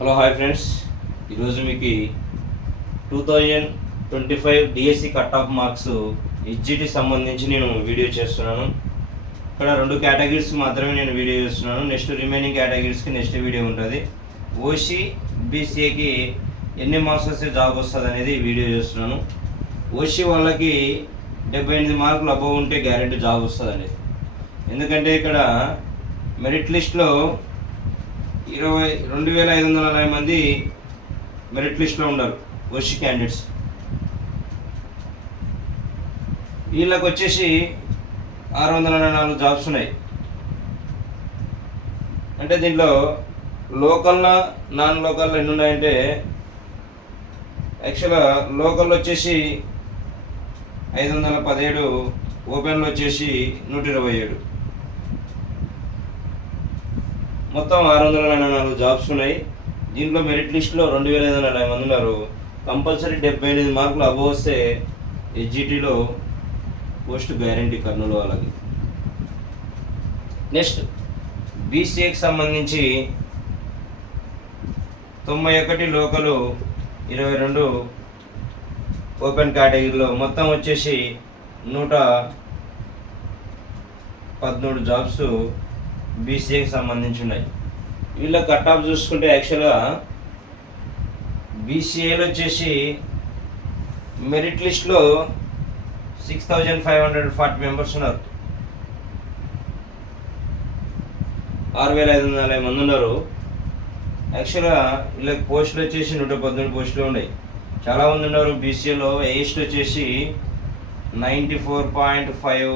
Hello hi friends, ఈరోజు మీకు 2025 DSC cut off marks HGT సంబంధించి నేను వీడియో చేస్తున్నాను. ఇక్కడ 2 కేటగిరీస్ మాత్రమే నేను వీడియో చేస్తున్నాను. నెక్స్ట్ రిమైనింగ్ కేటగిరీస్కి నెక్స్ట్ వీడియో ఉంటుంది. ఓసీ బీసీఏకి ఎన్ని మార్క్స్ వస్తే జాబ్ వస్తుంది అనేది వీడియో చేస్తున్నాను. ఓసీ వాళ్ళకి 78 మార్కులు అబవ్ ఉంటే గ్యారెంటీ జాబ్ వస్తుందండి. ఎందుకంటే ఇక్కడ మెరిట్ లిస్ట్లో 22,540 మంది మెరిట్ లిస్ట్లో ఉన్నారు ఓసీ క్యాండిడేట్స్. వీళ్ళకి వచ్చేసి 644 జాబ్స్ ఉన్నాయి. అంటే దీంట్లో లోకల్నా నాన్ లోకల్ ఎన్ని ఉన్నాయంటే, యాక్చువల్గా లోకల్లో వచ్చేసి 517, ఓపెన్లో వచ్చేసి 127, మొత్తం 644 జాబ్స్ ఉన్నాయి. దీంట్లో మెరిట్ లిస్ట్లో 2,540 మంది ఉన్నారు. కంపల్సరీ 78 మార్కులు అబవ్ వస్తే హెచ్జిటిలో పోస్ట్ గ్యారంటీ కర్నూలు వాళ్ళకి. నెక్స్ట్ బీసీఏకి సంబంధించి 91 లోకలు, 22 ఓపెన్ కేటగిరీలో మొత్తం వచ్చేసి 113 జాబ్స్ బీసీఏకి సంబంధించి ఉన్నాయి. వీళ్ళ కట్ ఆఫ్ చూసుకుంటే యాక్చువల్గా బీసీఏలో వచ్చేసి మెరిట్ లిస్ట్లో 6,540 మెంబర్స్ ఉన్నారు. 6,540 మంది ఉన్నారు. యాక్చువల్గా వీళ్ళకి పోస్టులు వచ్చేసి 119 పోస్టులు ఉన్నాయి. చాలామంది ఉన్నారు బీసీఏలో. ఏస్ట్ వచ్చేసి 94.5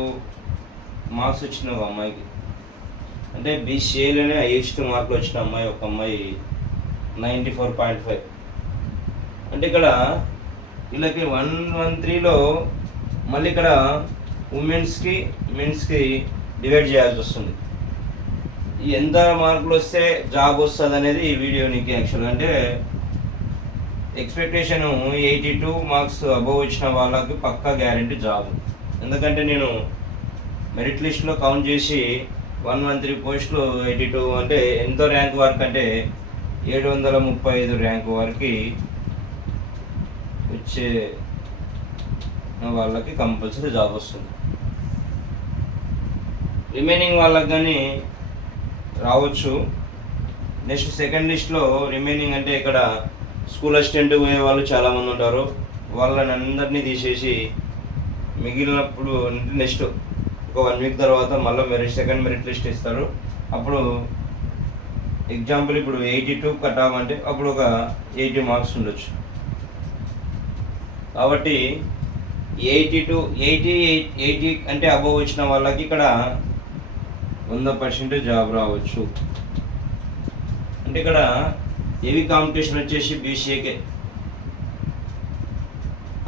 మార్క్స్ వచ్చిన ఒక అమ్మాయికి, అంటే బీసీఏలోనే హైయెస్ట్ మార్కులు వచ్చిన అమ్మాయి ఒక అమ్మాయి 94.5. అంటే ఇక్కడ వీళ్ళకి 113లో మళ్ళీ ఇక్కడ ఉమెన్స్కి మెన్స్కి డివైడ్ చేయాల్సి వస్తుంది. ఎంత మార్కులు వస్తే జాబ్ వస్తుంది అనేది ఈ వీడియో నీకు. యాక్చువల్గా అంటే ఎక్స్పెక్టేషను 82 మార్క్స్ అబవ్ వచ్చిన వాళ్ళకి పక్కా గ్యారంటీ జాబ్. ఎందుకంటే నేను మెరిట్ లిస్ట్లో కౌంట్ చేసి 113 పోస్టులు 82 అంటే ఎంతో ర్యాంక్ వరకు అంటే 735 ర్యాంక్ వరకు వచ్చే వాళ్ళకి కంపల్సరీ జాబ్ వస్తుంది. రిమైనింగ్ వాళ్ళకి కానీ రావచ్చు. నెక్స్ట్ సెకండ్ లిస్ట్లో రిమైనింగ్ అంటే ఇక్కడ స్కూల్ అసిస్టెంట్ పోయే వాళ్ళు చాలామంది ఉంటారు. వాళ్ళని అందరినీ తీసేసి మిగిలినప్పుడు నెక్స్ట్ ఒక 1 వీక్ తర్వాత మళ్ళీ సెకండ్ మెరిట్ లిస్ట్ ఇస్తారు. అప్పుడు ఎగ్జాంపుల్ ఇప్పుడు 82 కట్ ఆఫ్ అంటే అప్పుడు ఒక 80 మార్క్స్ ఉండొచ్చు. కాబట్టి 80 అంటే అబవ్ వచ్చిన వాళ్ళకి ఇక్కడ 100% జాబ్ రావచ్చు. అంటే ఇక్కడ హెవీ కాంపిటీషన్ వచ్చేసి బీసీఏకే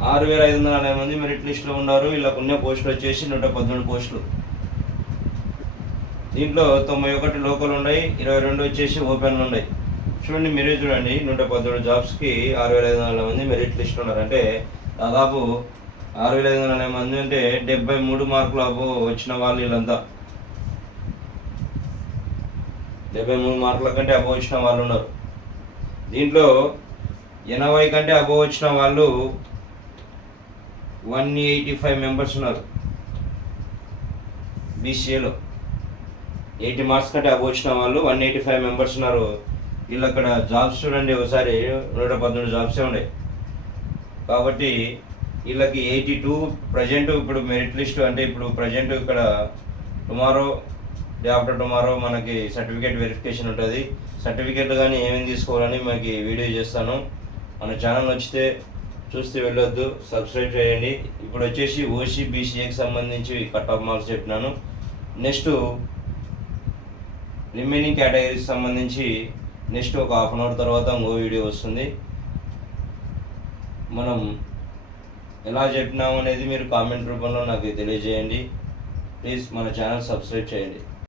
6,540 మంది మెరిట్ లిస్ట్లో ఉన్నారు. వీళ్ళకు ఉన్న పోస్టులు వచ్చేసి 119 పోస్టులు. దీంట్లో 91 లోకల్ ఉన్నాయి, 22 వచ్చేసి ఓపెన్లు ఉన్నాయి. చూడండి, మీరే చూడండి, 117 జాబ్స్కి 6,540 మంది మెరిట్ లిస్ట్లో ఉన్నారు. అంటే దాదాపు 6,540 మంది అంటే 73 మార్కులు అబవ్ వచ్చిన వాళ్ళు వీళ్ళంతా. 73 మార్కుల కంటే అబవ్ వచ్చిన వాళ్ళు ఉన్నారు. దీంట్లో 80 కంటే అబవ్ వచ్చిన వాళ్ళు 185 మెంబర్స్ ఉన్నారు. బీసీఏలో 80 మార్క్స్ కంటే అబవ్ వచ్చిన వాళ్ళు 185 మెంబర్స్ ఉన్నారు. వీళ్ళు అక్కడ జాబ్స్ చూడండి, ఒకసారి 118 జాబ్సే ఉన్నాయి. కాబట్టి వీళ్ళకి 82 ప్రజెంట్ ఇప్పుడు మెరిట్ లిస్ట్ అంటే ఇప్పుడు ప్రజెంట్ ఇక్కడ టుమారో డే ఆఫ్టర్ టుమారో మనకి సర్టిఫికేట్ వెరిఫికేషన్ ఉంటుంది. సర్టిఫికేట్లు కానీ ఏమేమి తీసుకోవాలని మనకి వీడియో చేస్తాను. మన ఛానల్ నచ్చితే చూస్తే వెళ్ళొద్దు, సబ్స్క్రైబ్ చేయండి. ఇప్పుడు వచ్చేసి ఓసీ బీసీఏకి సంబంధించి కట్ ఆఫ్ మార్క్స్ చెప్పినాను. నెక్స్ట్ రిమైనింగ్ కేటగిరీకి సంబంధించి నెక్స్ట్ ఒక 1/2 అవర్ తర్వాత ఇంకో వీడియో వస్తుంది. మనం ఎలా చెప్పినాము అనేది మీరు కామెంట్ రూపంలో నాకు తెలియజేయండి. ప్లీజ్ మన ఛానల్ సబ్స్క్రైబ్ చేయండి.